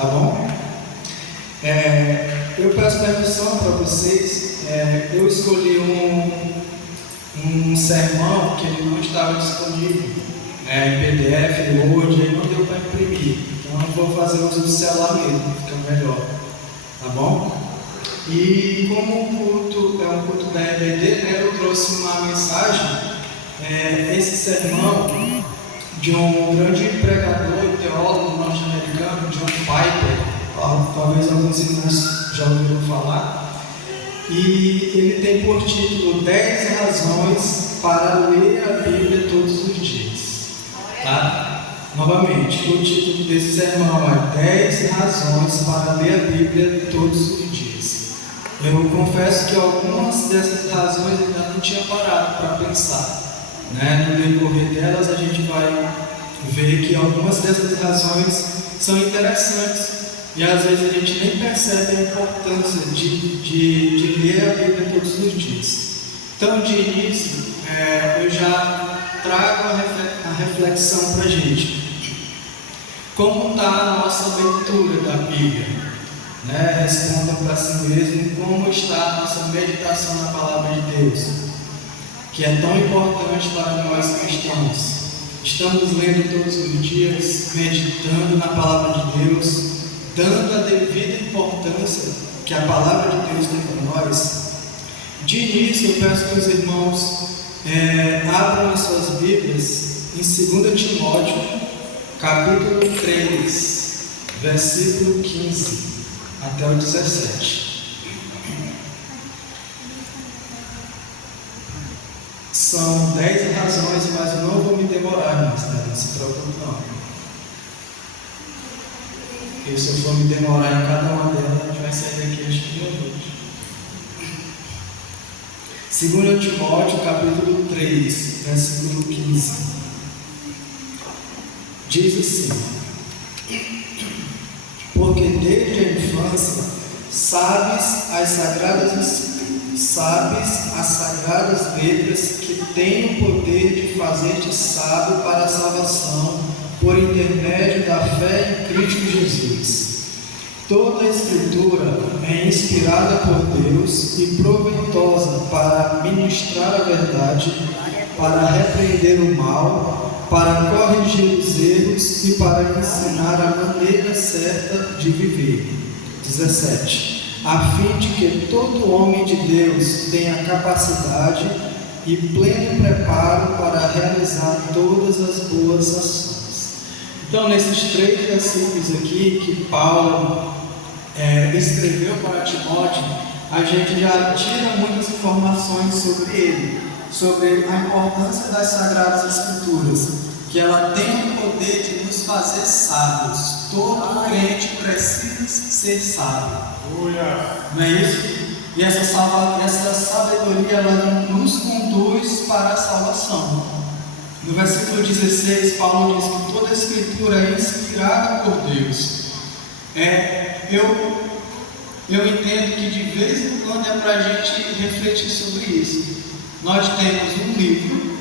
tá bom? Eu peço permissão para vocês. Eu escolhi um sermão que ele não estava disponível em PDF, Word, e não deu para imprimir. Então eu vou fazer uso do celular mesmo, fica melhor, tá bom? E como o culto é um culto da EBD, eu trouxe uma mensagem, esse sermão de um grande pregador e teólogo norte-americano, John Piper, talvez alguns irmãos já ouviram falar, e ele tem por título 10 razões para ler a Bíblia todos os dias, tá? Novamente, o título desse sermão é 10 razões para ler a Bíblia todos os dias. Eu confesso que algumas dessas razões eu ainda não tinha parado para pensar, né? No decorrer delas a gente vai ver que algumas dessas razões são interessantes e às vezes a gente nem percebe a importância de ler a Bíblia todos os dias. Então, de início, eu já trago a reflexão para a gente. Como está a nossa leitura da Bíblia? Respondam para si mesmo como está a nossa meditação na Palavra de Deus, que é tão importante para nós cristãos. Estamos lendo todos os dias, meditando na Palavra de Deus, dando a devida importância que a Palavra de Deus tem para nós. De início, eu peço que os irmãos abram as suas Bíblias em 2 Timóteo, capítulo 3, versículo 15 até o 17. São 10 razões, mas eu não vou me demorar nisso, não se preocupe não. Porque se eu for me demorar em cada uma delas, a gente vai sair daqui acho que meia noite. 2 Timóteo, capítulo 3, versículo 15. Diz assim: porque desde a infância sabes as sagradas letras que têm o poder de fazer-te sábio para a salvação por intermédio da fé em Cristo Jesus. Toda a Escritura é inspirada por Deus e proveitosa para ministrar a verdade, para repreender o mal, para corrigir os erros e para ensinar a maneira certa de viver. 17. A fim de que todo homem de Deus tenha capacidade e pleno preparo para realizar todas as boas ações. Então, nesses 3 versículos aqui que Paulo escreveu para Timóteo, a gente já tira muitas informações sobre ele, sobre a importância das Sagradas Escrituras, que ela tem o poder de nos fazer sábios. Todo crente precisa ser sábio. Não é isso? E essa sabedoria ela nos conduz para a salvação. No versículo 16, Paulo diz que toda a Escritura é inspirada por Deus. Eu entendo que de vez em quando é para a gente refletir sobre isso. Nós temos um livro,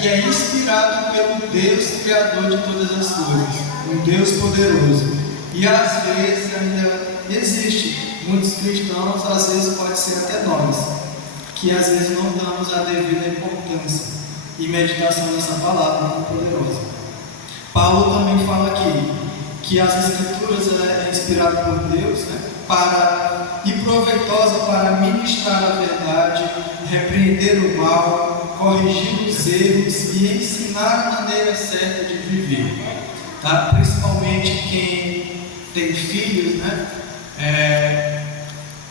que é inspirado pelo Deus Criador de todas as coisas, um Deus poderoso. E às vezes ainda existe muitos cristãos, às vezes pode ser até nós, que às vezes não damos a devida importância e meditação nessa palavra muito poderosa. Paulo também fala aqui que as Escrituras é inspirada por Deus, e proveitosa para ministrar a verdade, repreender o mal, corrigir os erros e ensinar a maneira certa de viver. Principalmente quem tem filhos,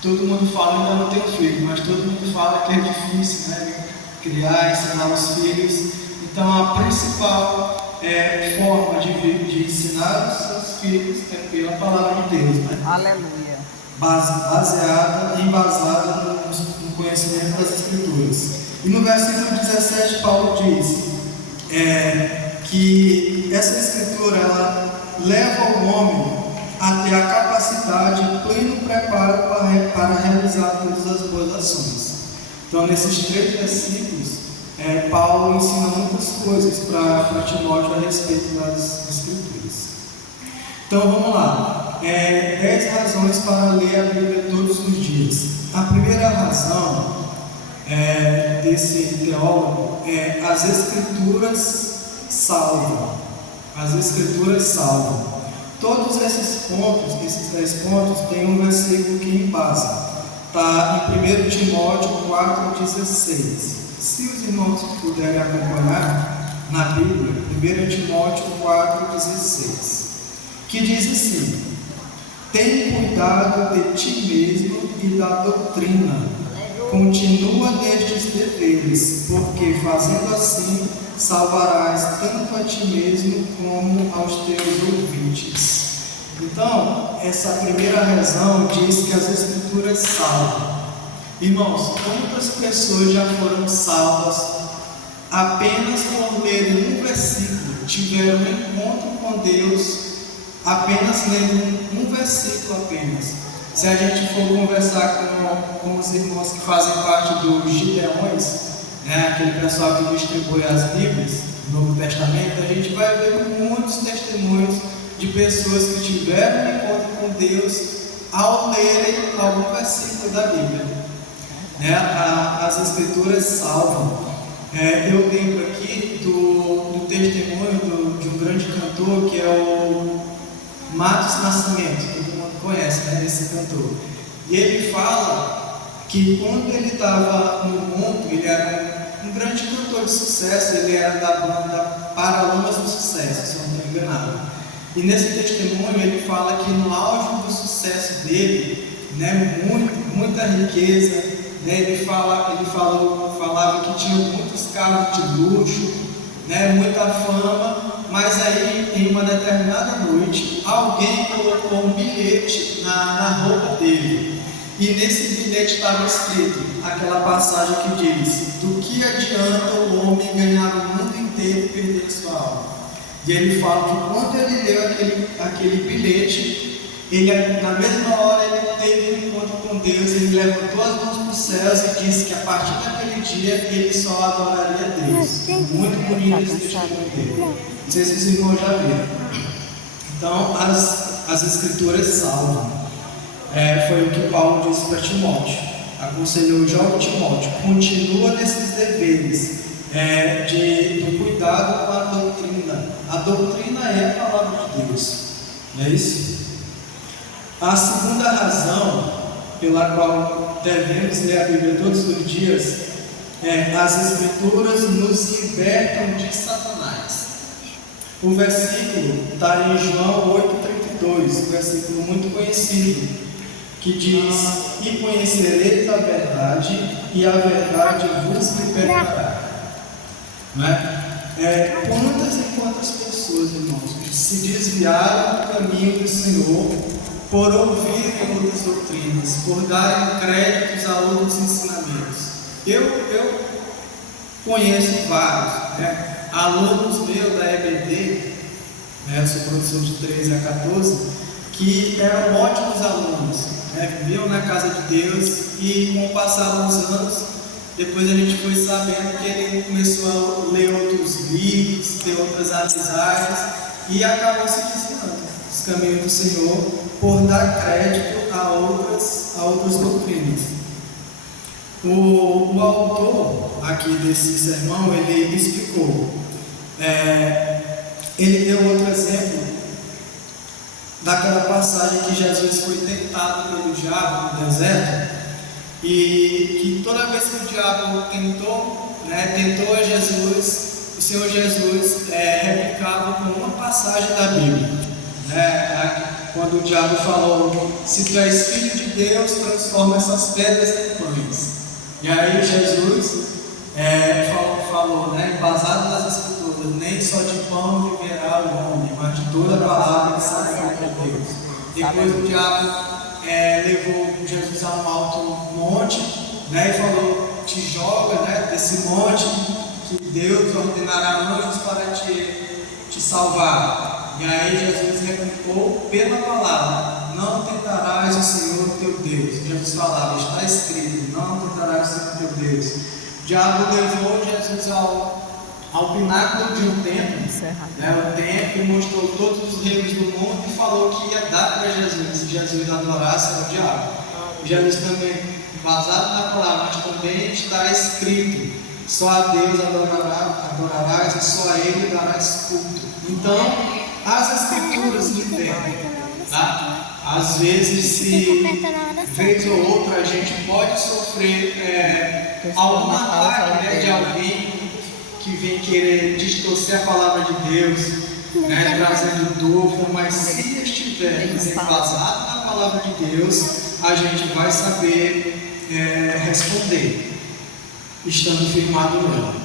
todo mundo fala, ainda não tenho filho, mas todo mundo fala que é difícil, criar, ensinar os filhos. Então a principal forma de ensinar os seus filhos é pela palavra de Deus, Aleluia. Embasada no conhecimento das Escrituras. E no versículo 17 Paulo diz que essa Escritura ela leva o homem a ter a capacidade e pleno preparo para realizar todas as boas ações. Então, nesses 3 versículos, Paulo ensina muitas coisas para Timóteo a respeito das Escrituras. Então, vamos lá. 10 razões para ler a Bíblia todos os dias. A primeira razão desse teólogo é: as Escrituras salvam. As Escrituras salvam. Todos esses pontos, esses 10 pontos, tem um versículo que embasa. Está em 1 Timóteo 4,16. Se os irmãos puderem acompanhar na Bíblia, 1 Timóteo 4,16, que diz assim: tem cuidado de ti mesmo e da doutrina, continua nestes deveres, porque fazendo assim salvarás tanto a ti mesmo como aos teus ouvintes. Então, essa primeira razão diz que as Escrituras salvam. Irmãos, quantas pessoas já foram salvas apenas por lerem um versículo, tiveram um encontro com Deus apenas lendo um versículo apenas? Se a gente for conversar com os irmãos que fazem parte dos Gideões, aquele pessoal que distribui as Bíblias no Novo Testamento, a gente vai ver muitos testemunhos de pessoas que tiveram um encontro com Deus ao lerem algum versículo da Bíblia. As Escrituras salvam. Eu lembro aqui do testemunho de um grande cantor, que é o Matos Nascimento, todo mundo conhece, esse cantor. E ele fala que quando ele estava no mundo, ele era um grande cantor de sucesso, ele era da banda Paralamas do Sucesso, se eu não estou enganado. E nesse testemunho ele fala que no auge do sucesso dele, muita riqueza, ele falava que tinha muitos carros de luxo, muita fama, mas aí em uma determinada noite alguém colocou um bilhete na roupa dele. E nesse bilhete estava escrito aquela passagem que diz: do que adianta o homem ganhar o mundo inteiro e perder sua alma? E ele fala que quando ele leu aquele bilhete, na mesma hora ele teve um encontro com Deus, ele levantou as mãos para os céus e disse que a partir daquele dia ele só adoraria a Deus. Muito bonito esse testemunho dele. Não sei se os irmãos já viram. Então, as Escrituras salvam. Foi o que Paulo disse para Timóteo, aconselhou jovem Timóteo: continua nesses deveres do cuidado com a doutrina. A doutrina é a palavra de Deus, não é isso? A segunda razão pela qual devemos ler a Bíblia todos os dias as Escrituras nos libertam de Satanás. O versículo está em João 8,32, um versículo muito conhecido, que diz: e conhecereis a verdade, e a verdade vos libertará. Quantas e quantas pessoas, irmãos, se desviaram do caminho do Senhor por ouvirem outras doutrinas, por darem créditos a outros ensinamentos. Eu conheço vários, alunos meus da EBD, eu sou professor de 13 a 14, que eram ótimos alunos, viviam na casa de Deus, e com o passar dos anos, depois a gente foi sabendo que ele começou a ler outros livros, ter outras amizades, e acabou se desviando dos caminhos do Senhor por dar crédito a outras doutrinas. O autor aqui desse sermão, ele explicou, ele deu outro exemplo daquela passagem que Jesus foi tentado pelo diabo no deserto, e que toda vez que o diabo tentou a Jesus, o Senhor Jesus replicava com uma passagem da Bíblia, quando o diabo falou: se tu és filho de Deus, transforma essas pedras em pães. E aí Jesus falou, embasado nas Escrituras: nem só de pão viverá o homem, mas de toda a palavra que sai da boca de Deus. Depois o diabo levou Jesus a um alto monte, e falou: te joga desse monte, que Deus ordenará anjos para te salvar. E aí Jesus replicou pela palavra: não tentarás o Senhor teu Deus. Jesus falava: está escrito, não tentarás o Senhor teu Deus. O diabo levou Jesus ao pináculo de um templo, né, o templo mostrou todos os reinos do mundo e falou que ia dar para Jesus, se Jesus adorasse ao diabo. Jesus também, baseado na palavra, mas também está escrito: só a Deus adorarás e só a Ele darás culto. Então, as escrituras libertam, tá? Às vezes, se vez ou outra a gente pode sofrer algum ataque, né, de alguém que vem querer distorcer a palavra de Deus, né, trazendo dúvida, mas se estivermos embasados na palavra de Deus, a gente vai saber responder, estando firmado nela.